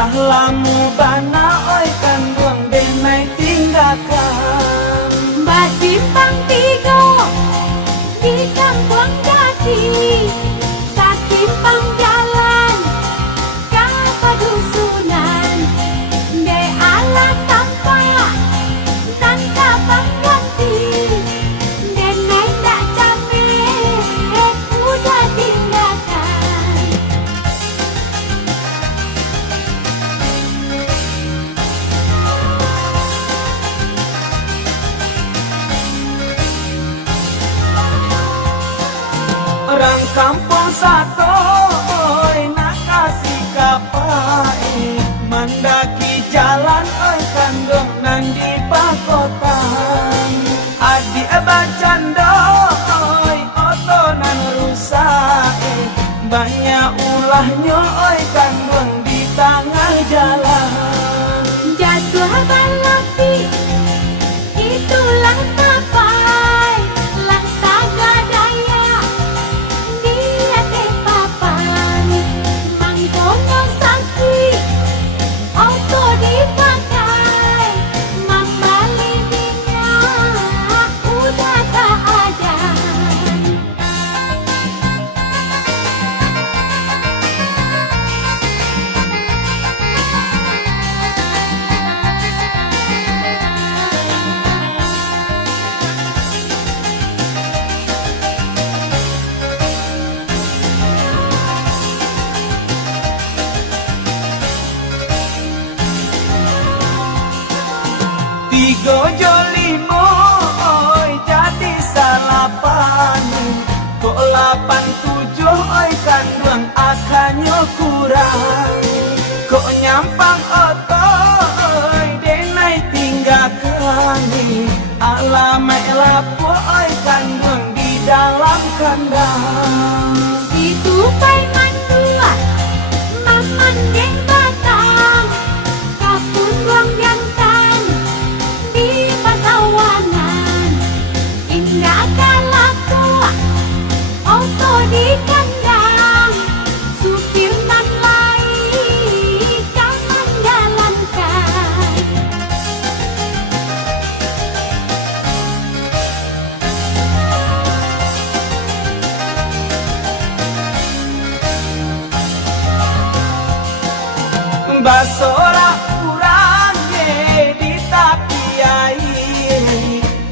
Ulah lamu bana oi kandung denai tinggalkan. Basimpang tigo di kampung Jati, sasimpang jalan ke pedusunan, de ala tanpa dan kapang ganti, denai tak capek udah tinggalkan. Orang kampung satu oi nak kasih kapai, mendaki jalan oi kandung nan di pakotan. Adi bacando oi oto nan rusak, banyak ulahnya oi kandung di tengah jalan. Jatuh balapi itulah papai, lang taga daya dia te papan, mangkono sakit auto dipakai, mambali minyak udah tak ada. Tiga jolimo oi jadi salapan, kok 87 oi kandung akannya kurang, kok nyampang oto oi denai tinggalkan, alamai lapo oi kandung di dalam kandang. Situ pai mandua maman deng batang, kapun ruang jantan di pasawangan, indah kalaku auto di kandang, supir nan lai kaman jalankan. Basora urang ye di tapi air,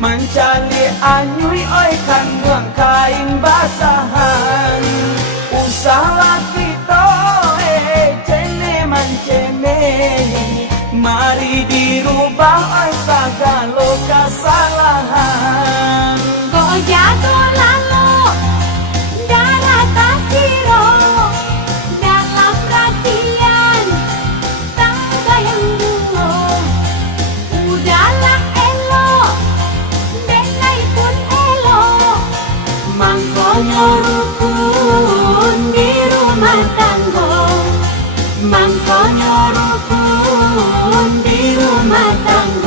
mencari anyui oi kandung kain basahan. Usaha kita cene mancene, mari dirubah oi segala kesalahan. Kok jatuh lalu darah tasiro dalam rasian tak bayang dulu, udahlah elo denai pun elo, mangkonyo rukun di rumah tangga, mangkonyo rukun di rumah tangga.